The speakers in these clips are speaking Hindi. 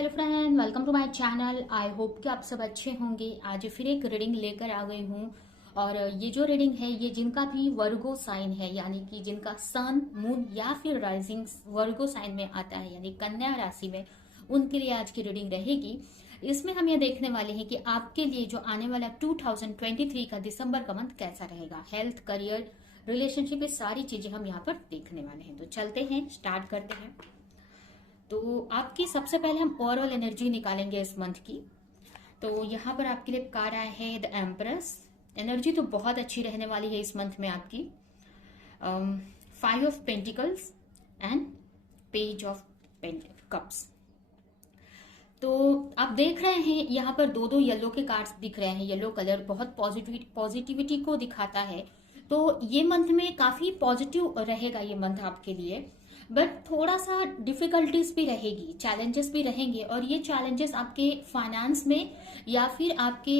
Hello friend, welcome to my channel. I hope कि आप सब अच्छे होंगे। आज फिर एक रीडिंग लेकर आ गई हूँ। और ये जो रीडिंग है ये जिनका भी वर्गो साइन है, यानी कि जिनका सन, मून या फिर राइजिंग वर्गो साइन में आता है, यानी कन्या राशि में, उनके लिए आज की रीडिंग रहेगी। इसमें हम ये देखने वाले हैं कि आपके लिए जो आने वाला 2023 का दिसंबर का मंथ कैसा रहेगा। हेल्थ, करियर, रिलेशनशिप, ये सारी चीजें हम यहाँ पर देखने वाले हैं। तो चलते हैं, स्टार्ट करते हैं। तो आपकी सबसे पहले हम ओवरऑल एनर्जी निकालेंगे इस मंथ की। तो यहाँ पर आपके लिए कार्ड आया है द एम्प्रेस। एनर्जी तो बहुत अच्छी रहने वाली है इस मंथ में आपकी। 5 of pentacles and page of cups. तो आप देख रहे हैं यहाँ पर दो दो येलो के कार्ड्स दिख रहे हैं। येलो कलर बहुत पॉजिटिविटी को दिखाता है। तो ये मंथ में काफी पॉजिटिव रहेगा ये मंथ आपके लिए। बट थोड़ा सा डिफिकल्टीज भी रहेगी, चैलेंजेस भी रहेंगे। और ये चैलेंजेस आपके फाइनेंस में या फिर आपके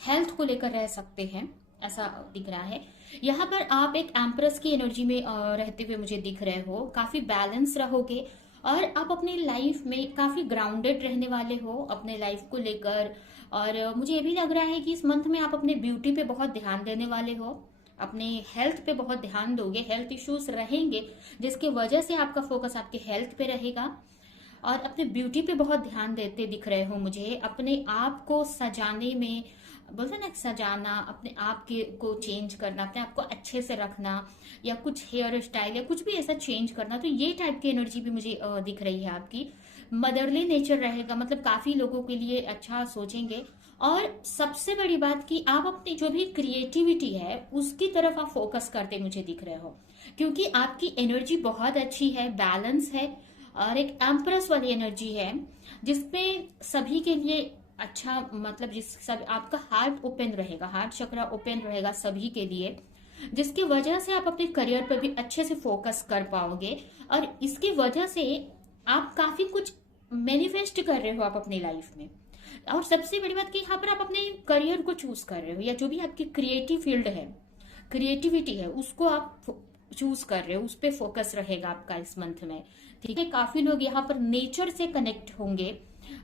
हेल्थ को लेकर रह सकते हैं, ऐसा दिख रहा है। यहाँ पर आप एक एम्प्रेस की एनर्जी में रहते हुए मुझे दिख रहे हो। काफी बैलेंस रहोगे और आप अपनी लाइफ में काफी ग्राउंडेड रहने वाले हो अपने लाइफ को लेकर। और मुझे ये भी लग रहा है कि इस मंथ में आप अपने ब्यूटी पे बहुत ध्यान देने वाले हो, अपने हेल्थ पे बहुत ध्यान दोगे। हेल्थ इश्यूज रहेंगे जिसकी वजह से आपका फोकस आपके हेल्थ पे रहेगा। और अपने ब्यूटी पे बहुत ध्यान देते दिख रहे हो मुझे। अपने आप को सजाने में, बोलते हैं ना, सजाना, अपने आप के को चेंज करना, अपने आप को अच्छे से रखना, या कुछ हेयर स्टाइल या कुछ भी ऐसा चेंज करना। तो ये टाइप की एनर्जी भी मुझे दिख रही है आपकी। मदरली नेचर रहेगा, मतलब काफी लोगों के लिए अच्छा सोचेंगे। और सबसे बड़ी बात कि आप अपनी जो भी क्रिएटिविटी है उसकी तरफ आप फोकस करते मुझे दिख रहे हो, क्योंकि आपकी एनर्जी बहुत अच्छी है, बैलेंस है और एक एम्प्रेस वाली एनर्जी है जिसमें सभी के लिए अच्छा, मतलब जिस सब आपका हार्ट ओपन रहेगा, हार्ट चक्र ओपन रहेगा सभी के लिए, जिसकी वजह से आप अपने करियर पर भी अच्छे से फोकस कर पाओगे। और इसकी वजह से आप काफी कुछ मैनिफेस्ट कर रहे हो आप अपनी लाइफ में। और सबसे बड़ी बात कि यहाँ पर आप अपने करियर को चूज कर रहे हो, या जो भी आपकी क्रिएटिव फील्ड है, क्रिएटिविटी है, उसको आप चूज कर रहे हो, उस पर फोकस रहेगा आपका इस मंथ में। ठीक है, काफी लोग यहाँ पर नेचर से कनेक्ट होंगे।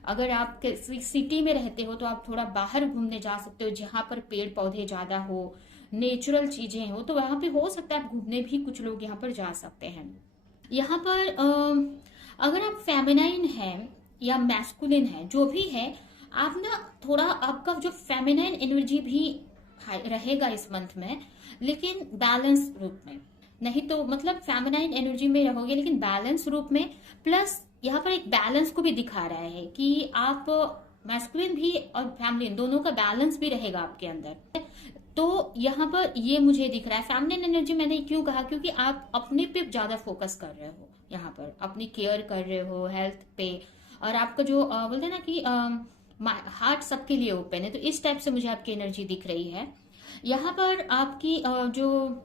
अगर आप सिटी में रहते हो तो आप थोड़ा बाहर घूमने जा सकते हो, जहां पर पेड़ पौधे ज्यादा हो, नेचुरल चीजें हो, तो वहां पे हो सकता है आप घूमने भी कुछ लोग यहाँ पर जा सकते हैं। यहाँ पर अगर आप फेमिनाइन है या मैस्कुलिन है, जो भी है, आप ना थोड़ा आपका जो फेमिनाइन एनर्जी भी रहेगा इस मंथ में, लेकिन बैलेंस रूप में नहीं। तो मतलब फेमिनाइन एनर्जी में रहोगे लेकिन बैलेंस रूप में। प्लस यहाँ पर एक बैलेंस को भी दिखा रहा है कि आप मैस्कुलिन भी और फेमिनिन दोनों का बैलेंस भी रहेगा आपके अंदर। तो यहाँ पर ये मुझे दिख रहा है फेमिनिन एनर्जी। मैंने क्यों कहा, क्योंकि आप अपने पे ज्यादा फोकस कर रहे हो, यहाँ पर अपनी केयर कर रहे हो हेल्थ पे। और आपका जो बोलते हैं ना कि हार्ट सबके लिए ओपन है, तो इस टाइप से मुझे आपकी एनर्जी दिख रही है। यहाँ पर आपकी जो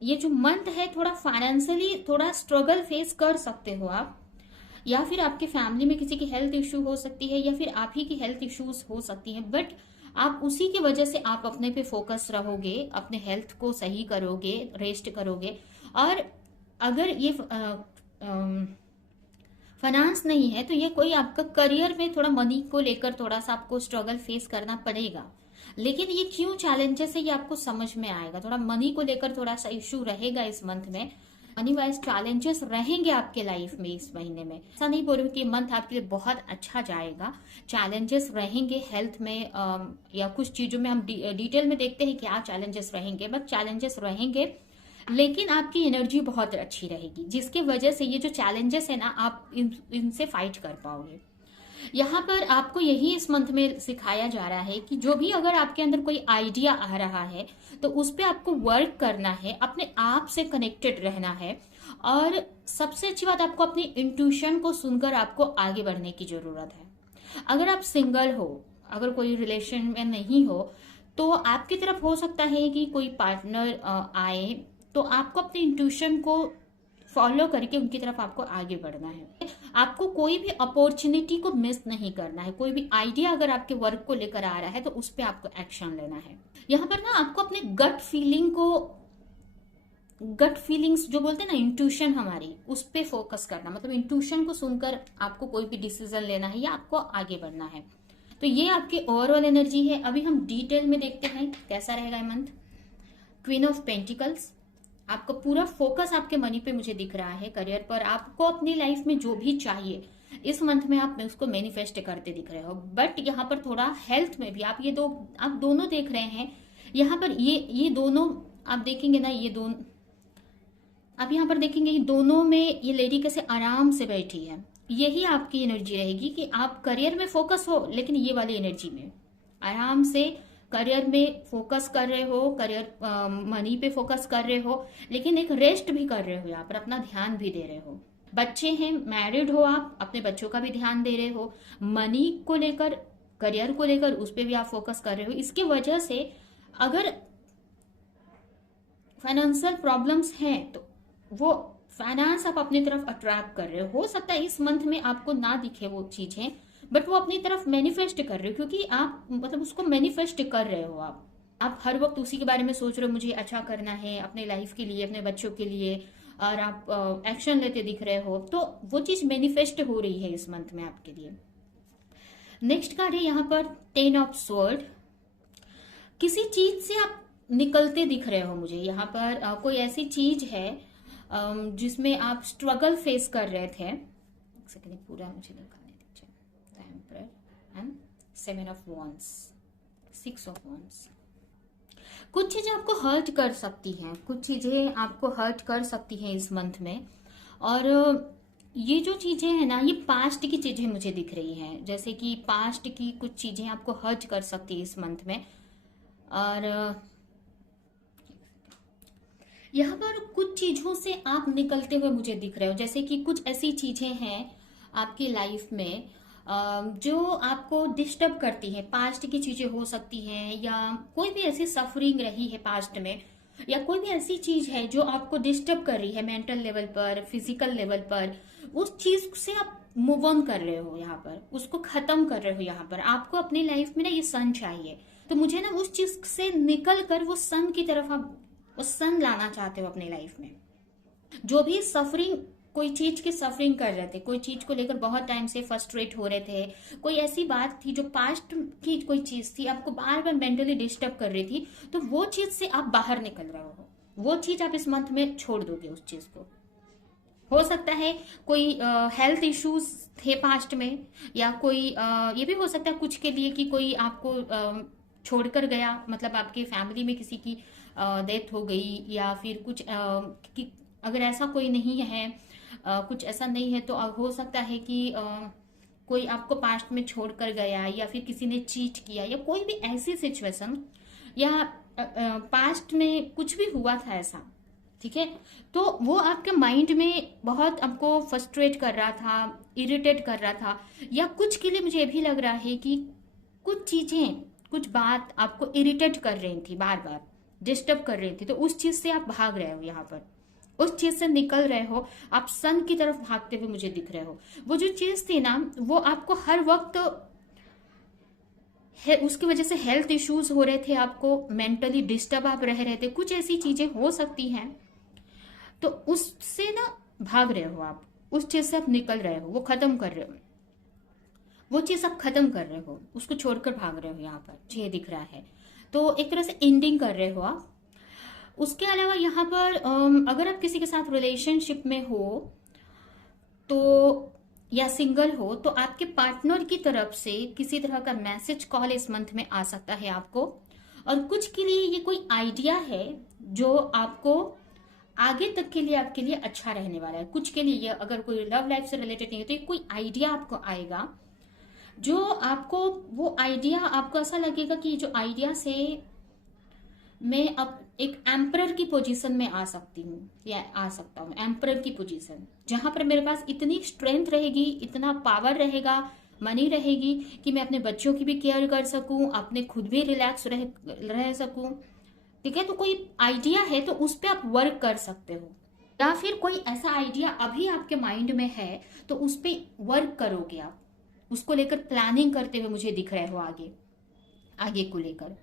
ये जो मंथ है, थोड़ा फाइनेंशियली थोड़ा स्ट्रगल फेस कर सकते हो आप, या फिर आपके फैमिली में किसी की हेल्थ इश्यू हो सकती है, या फिर आप ही की हेल्थ इश्यूज हो सकती हैं। बट आप उसी की वजह से आप अपने पे फोकस रहोगे, अपने हेल्थ को सही करोगे, रेस्ट करोगे। और अगर ये फाइनेंस नहीं है तो ये कोई आपका करियर में थोड़ा मनी को लेकर थोड़ा सा आपको स्ट्रगल फेस करना पड़ेगा। लेकिन ये क्यों चैलेंजेस है ये आपको समझ में आएगा। थोड़ा मनी को लेकर थोड़ा सा इश्यू रहेगा इस मंथ में। मनी वाइज चैलेंजेस रहेंगे आपके लाइफ में इस महीने में। ऐसा नहीं बोल रही हूँ कि मंथ आपके लिए बहुत अच्छा जाएगा, चैलेंजेस रहेंगे हेल्थ में या कुछ चीजों में। हम डिटेल में देखते हैं क्या चैलेंजेस रहेंगे, बट चैलेंजेस रहेंगे लेकिन आपकी एनर्जी बहुत अच्छी रहेगी, जिसकी वजह से ये जो चैलेंजेस है ना, आप इनसे फाइट कर पाओगे। यहाँ पर आपको यही इस मंथ में सिखाया जा रहा है कि जो भी अगर आपके अंदर कोई आइडिया आ रहा है तो उस पर आपको वर्क करना है, अपने आप से कनेक्टेड रहना है। और सबसे अच्छी बात, आपको अपनी इंट्यूशन को सुनकर आपको आगे बढ़ने की जरूरत है। अगर आप सिंगल हो, अगर कोई रिलेशन में नहीं हो, तो आपकी तरफ हो सकता है कि कोई पार्टनर आए, तो आपको अपनी इंट्यूशन को फॉलो करके उनकी तरफ आपको आगे बढ़ना है। आपको कोई भी अपॉर्चुनिटी को मिस नहीं करना है। कोई भी आइडिया अगर आपके वर्क को लेकर आ रहा है तो उस पर आपको एक्शन लेना है। यहाँ पर ना आपको अपने गट फीलिंग को गट फीलिंग्स जो बोलते हैं ना, इंट्यूशन हमारी, उस पे फोकस करना, मतलब इंट्यूशन को सुनकर आपको कोई भी डिसीजन लेना है या आपको आगे बढ़ना है। तो ये आपकी ओवरऑल एनर्जी है। अभी हम डिटेल में देखते हैं कैसा रहेगा ये मंथ। क्वीन ऑफ पेंटिकल्स, आपका पूरा फोकस आपके मनी पे मुझे दिख रहा है, करियर पर। आपको अपनी लाइफ में जो भी चाहिए इस मंथ में आप उसको मैनिफेस्ट करते दिख रहे हो। बट यहाँ पर थोड़ा हेल्थ में भी आप आप दोनों देख रहे हैं। यहाँ पर ये दोनों आप देखेंगे ना, ये दोनों आप यहाँ पर देखेंगे, ये दोनों में ये लेडी कैसे आराम से बैठी है। यही आपकी एनर्जी रहेगी कि आप करियर में फोकस हो, लेकिन ये वाली एनर्जी में आराम से करियर में फोकस कर रहे हो, करियर मनी पे फोकस कर रहे हो, लेकिन एक रेस्ट भी कर रहे हो, यहाँ पर अपना ध्यान भी दे रहे हो। बच्चे हैं, मैरिड हो आप, अपने बच्चों का भी ध्यान दे रहे हो। मनी को लेकर, करियर को लेकर उस पर भी आप फोकस कर रहे हो। इसकी वजह से अगर फाइनेंशियल प्रॉब्लम्स हैं तो वो फाइनेंस आप अपनी तरफ अट्रैक्ट कर रहे हो सकता है इस मंथ में आपको ना दिखे वो चीजें, बट वो अपनी तरफ मैनिफेस्ट कर रहे हो, क्योंकि आप मतलब उसको मैनिफेस्ट कर रहे हो। आप हर वक्त उसी के बारे में सोच रहे हो, मुझे अच्छा करना है अपने लाइफ के लिए, अपने बच्चों के लिए, और आप एक्शन लेते दिख रहे हो। तो वो चीज मैनिफेस्ट हो रही है इस मंथ में आपके लिए। नेक्स्ट कार्ड है यहाँ पर 10 ऑफ स्वॉर्ड। किसी चीज से आप निकलते दिख रहे हो मुझे यहाँ पर। कोई ऐसी चीज है जिसमें आप स्ट्रगल फेस कर रहे थे। एक सेकंड, पूरा मुझे दिखाने दीजिए। The emperor and 7 of wands, 6 of wands. कुछ चीजें आपको हर्ट कर सकती हैं, कुछ चीजें आपको हर्ट कर सकती हैं इस मंथ में। और ये जो चीजें हैं ना, ये पास्ट की चीजें मुझे दिख रही हैं, जैसे कि पास्ट की कुछ चीजें आपको हर्ट कर सकती है इस मंथ में। और यहाँ पर कुछ चीजों से आप निकलते हुए मुझे दिख रहे हो, जैसे कि कुछ ऐसी चीजें हैं आपकी लाइफ में जो आपको डिस्टर्ब करती है। पास्ट की चीजें हो सकती हैं, या कोई भी ऐसी सफरिंग रही है पास्ट में, या कोई भी ऐसी चीज है जो आपको डिस्टर्ब कर रही है मेंटल लेवल पर, फिजिकल लेवल पर। उस चीज से आप मूव ऑन कर रहे हो, यहाँ पर उसको खत्म कर रहे हो। यहाँ पर आपको अपनी लाइफ में ना ये सन चाहिए, तो मुझे ना उस चीज से निकल कर वो सन की तरफ आप उस सन लाना चाहते हो अपनी लाइफ में। जो भी सफरिंग, कोई चीज की सफरिंग कर रहे थे, कोई चीज को लेकर बहुत टाइम से फ्रस्ट्रेट हो रहे थे, कोई ऐसी बात थी जो पास्ट की कोई चीज थी आपको बार बार मेंटली डिस्टर्ब कर रही थी, तो वो चीज से आप बाहर निकल रहे हो। वो चीज आप इस मंथ में छोड़ दोगे उस चीज को। हो सकता है कोई हेल्थ इश्यूज थे पास्ट में, या कोई ये भी हो सकता है कुछ के लिए कि कोई आपको छोड़कर गया, मतलब आपके फैमिली में किसी की डेथ हो गई, या फिर कुछ कि अगर ऐसा कोई नहीं है, कुछ ऐसा नहीं है, तो हो सकता है कि कोई आपको पास्ट में छोड़कर गया, या फिर किसी ने चीट किया, या कोई भी ऐसी सिचुएशन, या पास्ट में कुछ भी हुआ था ऐसा, ठीक है। तो वो आपके माइंड में बहुत आपको फ्रस्ट्रेट कर रहा था, इरिटेट कर रहा था, या कुछ के लिए मुझे ये भी लग रहा है कि कुछ चीजें, कुछ बात आपको इरिटेट कर रही थी, बार बार डिस्टर्ब कर रही थी, तो उस चीज से आप भाग रहे हो, यहाँ पर उस चीज से निकल रहे हो, आप सन की तरफ भागते हुए मुझे दिख रहे हो। वो जो चीज थी ना, वो आपको हर वक्त उसकी वजह से हेल्थ इश्यूज हो रहे थे, आपको मेंटली डिस्टर्ब आप रह रहे थे, कुछ ऐसी चीजें हो सकती हैं, तो उससे ना भाग रहे हो आप, उस चीज से आप निकल रहे हो, वो खत्म कर रहे हो, वो चीज आप खत्म कर रहे हो, उसको छोड़कर भाग रहे हो, यहाँ पर ये दिख रहा है। तो एक तरह से एंडिंग कर रहे हो आप। उसके अलावा यहाँ पर अगर आप किसी के साथ रिलेशनशिप में हो तो, या सिंगल हो, तो आपके पार्टनर की तरफ से किसी तरह का मैसेज, कॉल इस मंथ में आ सकता है आपको। और कुछ के लिए ये कोई आइडिया है जो आपको आगे तक के लिए आपके लिए अच्छा रहने वाला है। कुछ के लिए ये, अगर कोई लव लाइफ से रिलेटेड नहीं है, तो ये कोई आइडिया आपको आएगा, जो आपको, वो आइडिया आपको ऐसा लगेगा कि जो आइडिया से मैं अब एक एम्परर की पोजीशन में आ सकती हूँ, या आ सकता हूँ, एम्परर की पोजीशन, जहां पर मेरे पास इतनी स्ट्रेंथ रहेगी, इतना पावर रहेगा, मनी रहेगी कि मैं अपने बच्चों की भी केयर कर सकूं, अपने खुद भी रिलैक्स रह सकूं, ठीक है। तो कोई आइडिया है तो उस पर आप वर्क कर सकते हो, या फिर कोई ऐसा आइडिया अभी आपके माइंड में है तो उस पर वर्क करोगे आप, उसको लेकर प्लानिंग करते हुए मुझे दिख रहे हो आगे, आगे को लेकर।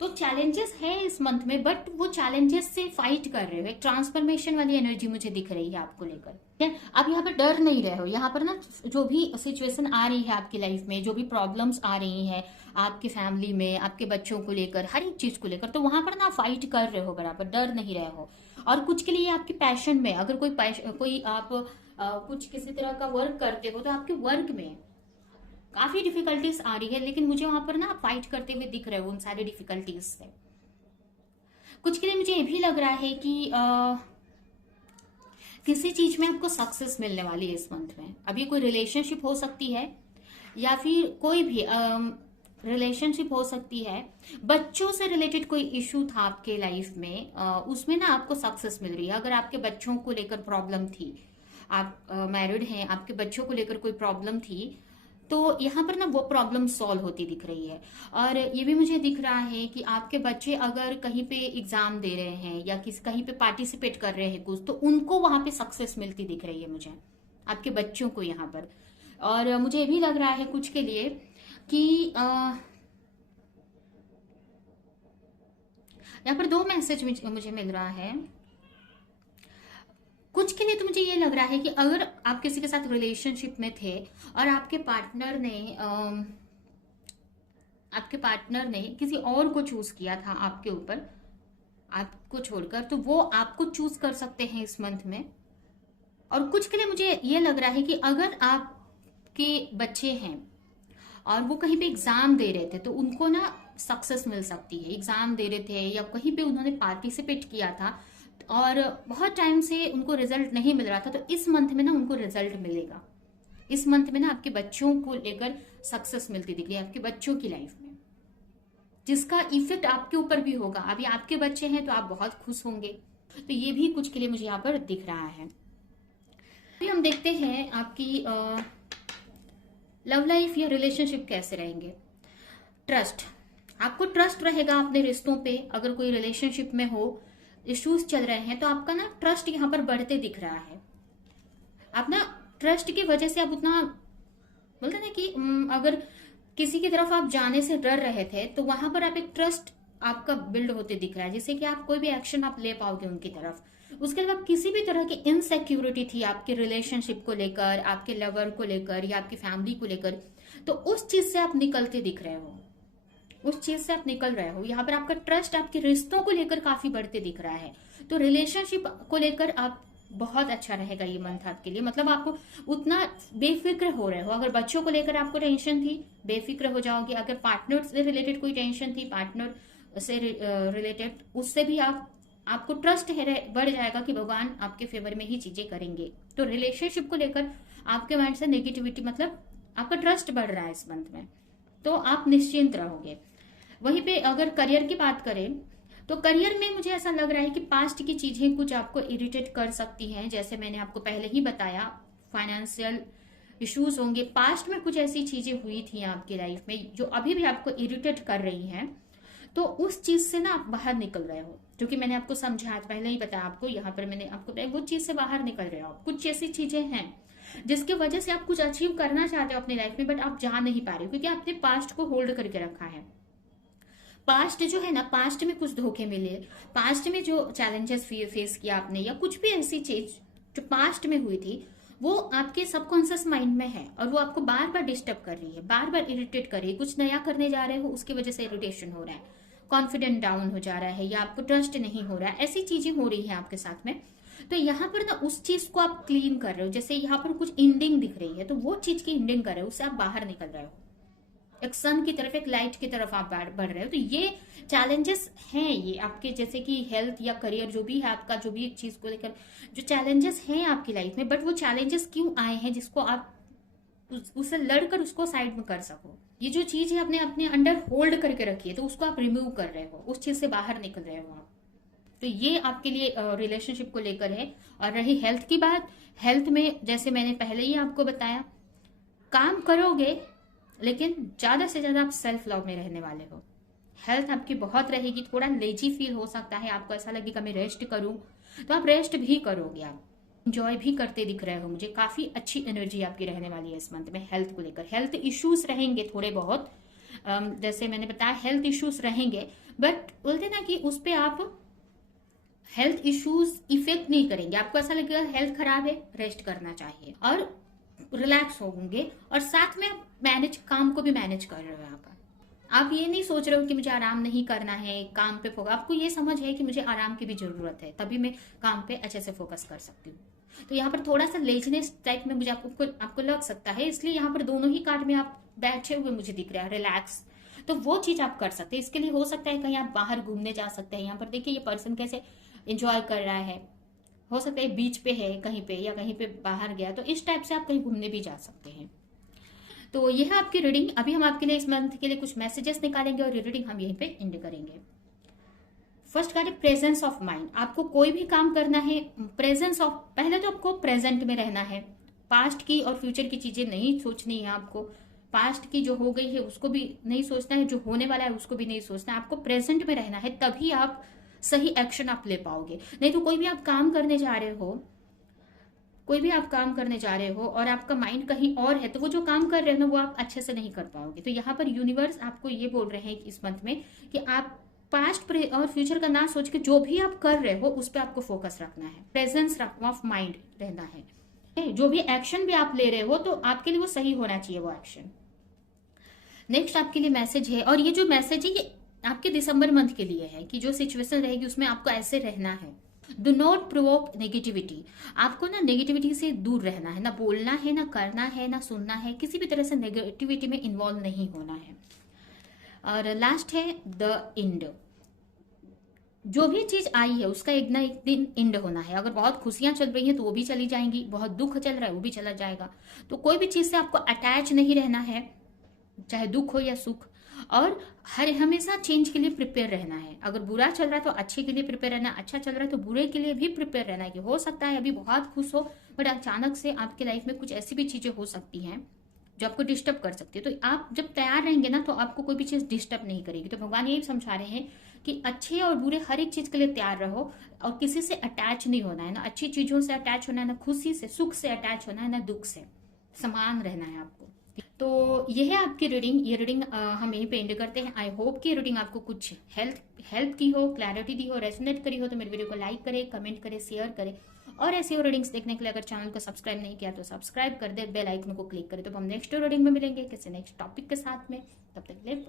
तो चैलेंजेस है इस मंथ में, बट वो चैलेंजेस से फाइट कर रहे हो। एक ट्रांसफॉर्मेशन वाली एनर्जी मुझे दिख रही है आपको लेकर, ठीक है। अब यहाँ पर डर नहीं रहे हो, यहाँ पर ना जो भी सिचुएशन आ रही है आपकी लाइफ में, जो भी प्रॉब्लम्स आ रही हैं आपकी फैमिली में, आपके बच्चों को लेकर, हर एक चीज को लेकर, तो वहां पर ना फाइट कर रहे हो बराबर, डर नहीं रहे हो। और कुछ के लिए आपकी पैशन में, अगर कोई आप कुछ किसी तरह का वर्क करते हो, तो आपके वर्क में काफी डिफिकल्टीज आ रही है, लेकिन मुझे वहां पर ना फाइट करते हुए दिख रहे हो उन सारी डिफिकल्टीज से। कुछ के लिए मुझे ये भी लग रहा है कि किसी चीज में आपको सक्सेस मिलने वाली है इस मंथ में। अभी कोई रिलेशनशिप हो सकती है, या फिर कोई भी रिलेशनशिप हो सकती है। बच्चों से रिलेटेड कोई इशू था आपके लाइफ में, उसमें ना आपको सक्सेस मिल रही है। अगर आपके बच्चों को लेकर प्रॉब्लम थी, आप मैरिड हैं, आपके बच्चों को लेकर कोई प्रॉब्लम थी, तो यहाँ पर ना वो प्रॉब्लम सॉल्व होती दिख रही है। और ये भी मुझे दिख रहा है कि आपके बच्चे अगर कहीं पे एग्जाम दे रहे हैं या कहीं पे पार्टिसिपेट कर रहे हैं कुछ, तो उनको वहां पे सक्सेस मिलती दिख रही है मुझे, आपके बच्चों को यहाँ पर। और मुझे ये भी लग रहा है कुछ के लिए कि यहाँ पर दो मैसेज मुझे मिल रहा है। कुछ के लिए तो मुझे ये लग रहा है कि अगर आप किसी के साथ रिलेशनशिप में थे और आपके पार्टनर ने किसी और को चूज किया था आपके ऊपर, आपको छोड़कर, तो वो आपको चूज कर सकते हैं इस मंथ में। और कुछ के लिए मुझे ये लग रहा है कि अगर आपके बच्चे हैं और वो कहीं पे एग्जाम दे रहे थे, तो उनको ना सक्सेस मिल सकती है। एग्जाम दे रहे थे या कहीं पे उन्होंने पार्टिसिपेट किया था और बहुत टाइम से उनको रिजल्ट नहीं मिल रहा था, तो इस मंथ में ना उनको रिजल्ट मिलेगा। इस मंथ में ना आपके बच्चों को लेकर सक्सेस मिलती दिख रही है, आपके बच्चों की लाइफ में, जिसका इफेक्ट आपके ऊपर भी होगा। अभी आपके बच्चे हैं तो आप बहुत खुश होंगे। तो ये भी कुछ के लिए मुझे यहाँ पर दिख रहा है। अभी हम देखते हैं आपकी लव लाइफ या रिलेशनशिप कैसे रहेंगे। ट्रस्ट, आपको ट्रस्ट रहेगा अपने रिश्तों पे। अगर कोई रिलेशनशिप में हो, इश्यूज चल रहे हैं, तो आपका ना ट्रस्ट यहाँ पर बढ़ते दिख रहा है। आप ना ट्रस्ट की वजह से आप उतना बोलते ना कि अगर किसी की तरफ आप जाने से डर रहे थे, तो वहां पर आप एक ट्रस्ट आपका बिल्ड होते दिख रहा है, जिससे कि आप कोई भी एक्शन आप ले पाओगे उनकी तरफ। उसके अलावा किसी भी तरह की इनसिक्योरिटी थी आपके रिलेशनशिप को लेकर, आपके लवर को लेकर या आपकी फैमिली को लेकर, तो उस चीज से आप निकलते दिख रहे हो, उस चीज से आप निकल रहे हो। यहाँ पर आपका ट्रस्ट आपके रिश्तों को लेकर काफी बढ़ते दिख रहा है। तो रिलेशनशिप को लेकर आप बहुत अच्छा रहेगा ये मंथ आपके लिए। मतलब आपको उतना बेफिक्र हो रहे हो। अगर बच्चों को लेकर आपको टेंशन थी, बेफिक्र हो जाओगे। अगर पार्टनर से रिलेटेड कोई टेंशन थी, पार्टनर से रिलेटेड, उससे भी आपको ट्रस्ट बढ़ जाएगा कि भगवान आपके फेवर में ही चीजें करेंगे। तो रिलेशनशिप को लेकर आपके माइंड से नेगेटिविटी, मतलब आपका ट्रस्ट बढ़ रहा है इस मंथ में, तो आप निश्चिंत रहोगे। वहीं पे अगर करियर की बात करें, तो करियर में मुझे ऐसा लग रहा है कि पास्ट की चीजें कुछ आपको इरिटेट कर सकती हैं। जैसे मैंने आपको पहले ही बताया, फाइनेंशियल इश्यूज होंगे। पास्ट में कुछ ऐसी चीजें हुई थी आपकी लाइफ में जो अभी भी आपको इरिटेट कर रही हैं, तो उस चीज से ना आप बाहर निकल रहे हो। जो कि मैंने आपको समझाया, पहले ही बताया आपको, यहाँ पर मैंने आपको बताया, वो चीज से बाहर निकल रहे हो। कुछ ऐसी चीजें हैं जिसकी वजह से आप कुछ अचीव करना चाहते हो अपनी लाइफ में, बट आप जा नहीं पा रहे हो, क्योंकि आपने पास्ट को होल्ड करके रखा है। पास्ट जो है ना, पास्ट में कुछ धोखे मिले, पास्ट में जो चैलेंजेस फेस किया आपने, या कुछ भी ऐसी चीज जो पास्ट में हुई थी, वो आपके सबकॉन्शियस माइंड में है और वो आपको बार बार डिस्टर्ब कर रही है, बार बार इरिटेट कर रही है। कुछ नया करने जा रहे हो, उसकी वजह से इरिटेशन हो रहा है, कॉन्फिडेंस डाउन हो जा रहा है, या आपको ट्रस्ट नहीं हो रहा है, ऐसी चीजें हो रही है आपके साथ में। तो यहाँ पर ना उस चीज को आप क्लीन कर रहे हो। जैसे यहाँ पर कुछ एंडिंग दिख रही है, तो वो चीज की एंडिंग कर रहे हो, उससे आप बाहर निकल रहे हो, एक सन की तरफ, एक लाइट की तरफ आप बढ़ रहे हो। तो ये चैलेंजेस हैं, ये आपके जैसे कि हेल्थ या करियर, जो भी है आपका, जो भी चीज को लेकर जो चैलेंजेस हैं आपकी लाइफ में, बट वो चैलेंजेस क्यों आए हैं, जिसको आप उससे लड़कर उसको साइड में कर सको। ये जो चीज है आपने अपने अंडर होल्ड करके रखी है, तो उसको आप रिमूव कर रहे हो, उस चीज से बाहर निकल रहे हो आप। तो ये आपके लिए रिलेशनशिप को लेकर है। और रही हेल्थ की बात, हेल्थ में जैसे मैंने पहले ही आपको बताया, काम करोगे लेकिन ज्यादा से ज्यादा आप सेल्फ लव में रहने वाले हो। हेल्थ आपकी बहुत रहेगी, थोड़ा लेजी फील हो सकता है, आपको ऐसा लगेगा मैं रेस्ट करूं, तो आप रेस्ट भी करोगे, आप इंजॉय भी करते दिख रहे हो मुझे। काफी अच्छी एनर्जी आपकी रहने वाली है इस मंथ में हेल्थ को लेकर। हेल्थ इश्यूज रहेंगे थोड़े बहुत, जैसे मैंने बताया हेल्थ इश्यूज रहेंगे, बट बोलते ना कि उस पे आप हेल्थ इश्यूज इफेक्ट नहीं करेंगे। आपको ऐसा लगेगा हेल्थ खराब है, रेस्ट करना चाहिए, और रिलैक्स होंगे, और साथ में आप काम को भी मैनेज कर रहे हो। यहाँ पर आप ये नहीं सोच रहे हो कि मुझे आराम नहीं करना है, काम पे फोकस, आपको ये समझ है कि मुझे आराम की भी जरूरत है, तभी मैं काम पे अच्छे से फोकस कर सकती हूँ। तो यहाँ पर थोड़ा सा लेजीनेस टाइप में मुझे आपको लग सकता है, इसलिए यहाँ पर दोनों ही कार्ड में आप बैठे हुए मुझे दिख रहा है रिलैक्स। तो वो चीज आप कर सकते हैं। इसके लिए हो सकता है कहीं आप बाहर घूमने जा सकते हैं। यहाँ पर देखिए ये पर्सन कैसे इंजॉय कर रहा है, हो सकता है बीच पे है कहीं पे, या कहीं पे बाहर गया, तो इस टाइप से आप कहीं घूमने भी जा सकते हैं। तो यह है आपकी रीडिंग। अभी हम आपके लिए इस मंथ के लिए कुछ मैसेजेस निकालेंगे और ये रीडिंग हम यहीं पे एंड करेंगे। फर्स्ट कार्ड है प्रेजेंस ऑफ माइंड। आपको कोई भी काम करना है, प्रेजेंस ऑफ, पहले तो आपको प्रेजेंट में रहना है, पास्ट की और फ्यूचर की चीजें नहीं सोचनी है आपको। पास्ट की जो हो गई है उसको भी नहीं सोचना है, जो होने वाला है उसको भी नहीं सोचना है, आपको प्रेजेंट में रहना है, तभी आप सही एक्शन आप ले पाओगे। नहीं तो कोई भी आप काम करने जा रहे हो, कोई भी आप काम करने जा रहे हो और आपका माइंड कहीं और है, तो वो जो काम कर रहे हो ना वो आप अच्छे से नहीं कर पाओगे। तो यहाँ पर यूनिवर्स आपको ये बोल रहे हैं इस मंथ में कि आप पास्ट और फ्यूचर का ना सोच के जो भी आप कर रहे हो उस पर आपको फोकस रखना है, प्रेजेंस ऑफ माइंड रहना है। जो भी एक्शन भी आप ले रहे हो तो आपके लिए वो सही होना चाहिए वो एक्शन। नेक्स्ट आपके लिए मैसेज है, और ये जो मैसेज है ये आपके दिसंबर मंथ के लिए है कि जो सिचुएशन रहेगी उसमें आपको ऐसे रहना है। Do not provoke negativity. आपको ना नेगेटिविटी से दूर रहना है, ना बोलना है, ना करना है, ना सुनना है, किसी भी तरह से नेगेटिविटी में इन्वॉल्व नहीं होना है। और लास्ट है द एंड। जो भी चीज आई है उसका एक ना एक दिन एंड होना है। अगर बहुत खुशियां चल रही हैं तो वो भी चली जाएंगी, बहुत दुख चल रहा है वो भी चला जाएगा। तो कोई भी चीज से आपको अटैच नहीं रहना है, चाहे दुख हो या सुख, और हर हमेशा चेंज के लिए प्रिपेयर रहना है। अगर बुरा चल रहा है तो अच्छे के लिए प्रिपेयर रहना, अच्छा चल रहा है तो बुरे के लिए भी प्रिपेयर रहना है। कि हो सकता है अभी बहुत खुश हो, बट अचानक से आपके लाइफ में कुछ ऐसी भी चीजें हो सकती हैं जो आपको डिस्टर्ब कर सकती है। तो आप जब तैयार रहेंगे ना तो आपको कोई भी चीज डिस्टर्ब नहीं करेगी। तो भगवान यही समझा रहे हैं कि अच्छे और बुरे हर एक चीज के लिए तैयार रहो, और किसी से अटैच नहीं होना है, ना अच्छी चीजों से अटैच होना है, ना खुशी से सुख से अटैच होना है, ना दुख से, समान रहना है आपको। तो ये है आपकी रीडिंग। ये रीडिंग हम यहीं पे एंड करते हैं। आई होप कि रीडिंग आपको कुछ हेल्प की हो, क्लैरिटी दी हो, रेजोनेट करी हो। तो मेरे वीडियो को लाइक करें, कमेंट करें, शेयर करें, और ऐसी और रीडिंग्स देखने के लिए अगर चैनल को सब्सक्राइब नहीं किया तो सब्सक्राइब कर दे, बेल आइकन को क्लिक करें। तो हम नेक्स्ट रीडिंग में मिलेंगे किसी नेक्स्ट टॉपिक के साथ में। तब तक के लिए